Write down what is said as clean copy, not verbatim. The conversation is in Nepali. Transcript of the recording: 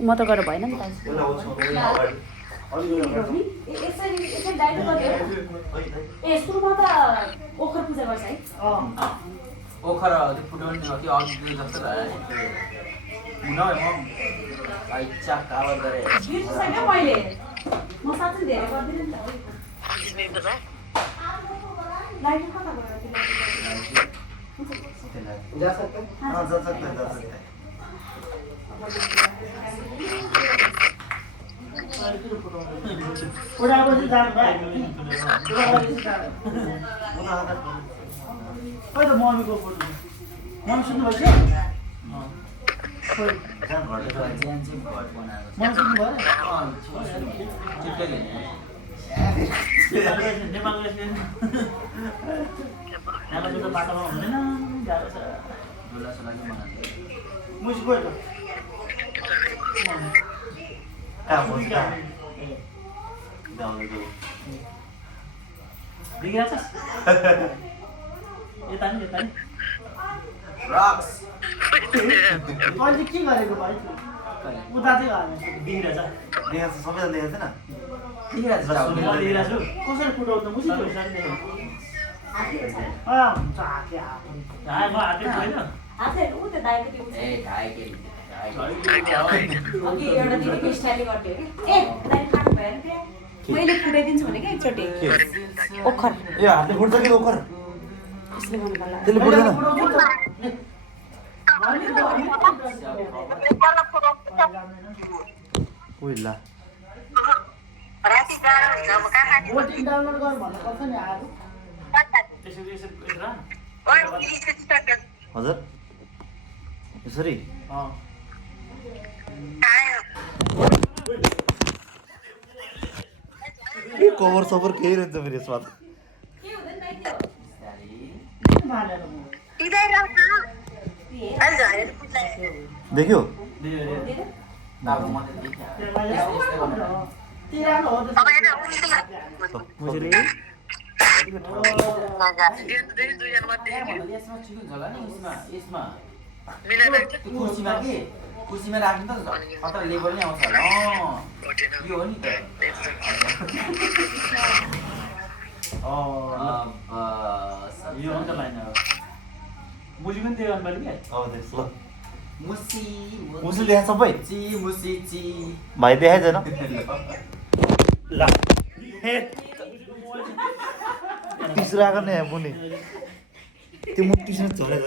म त गरेर भएन नि त सुरुमा त ओखर पूजा गर्छ है ओखर फुटाउने त्यो अघि जस्तो भयो इच्छा काबर गरे मैले म साँच्चै धेरै गर्दिनँ नि त लाइट कता गयो जा सकते हैं हाँ जा सकते हैं उड़ा बजे जान भाइ उड़ा बजे जान खोइ त मम्मीको फोटो मम्मी सुन्नु भएछ खोइ जहाँ घरले ज्यान चाहिँ घर बनाएको मम्मी सुन्नु भयो चिप्कै नेपाल नेपाली त बाटोमा हुँदैन गाह्रो छ डोला सोला चाहिँ बनाएको मुसी गयो त कहाँ पहुँच कहाँ गाउँको बिग्रिरहेछस् यता नि रक्स अहिले के गरेको भाइ उता चाहिँ बिग्रिरहेछ देखाएको छ सबैजना देखाएको छैन बिग्रिरहेको छु कसरी फुटाउँछ मुसी त्यो साह्रै देखेको हुन्छ हातले हातले छैन हातहरू उ त दाइको त्यो ए ढाइके अघि एउटा दिदीको स्टाइलले गर्थ्यो ए दाइ खानु भयो नि मैले फुटाइदिन्छु भने क्या एकचोटि ओखर ए हातले फुट्छ कि ओखर यसले गर्नु पर्ला त्यसले फुट्दैन उही ला भोटिङ डाउनलोड गर भन्नु पर्छ नि आज त्यसरी हजुर यसरी कभर सबर केही रहन्छ फेरि यसमा त के हुँदैन दाइ त्यो देख्यो बाबु मात्रै देखिया यसमा ठिक हुन्छ होला नि यसमा त्यो कुर्सीमा राख्नु त अत्र लेबर नै आउँछ होला यो हो नि त यो अन्त लाइन मुजी पनि त्यही अनुपात क्या अब देख्छ ल मुसी मुसी देखा सबै ची मुसी ची भाइ देखाइ छैन ल तिस्रो आएको नि मुनि त्यो म टिस्नु झरे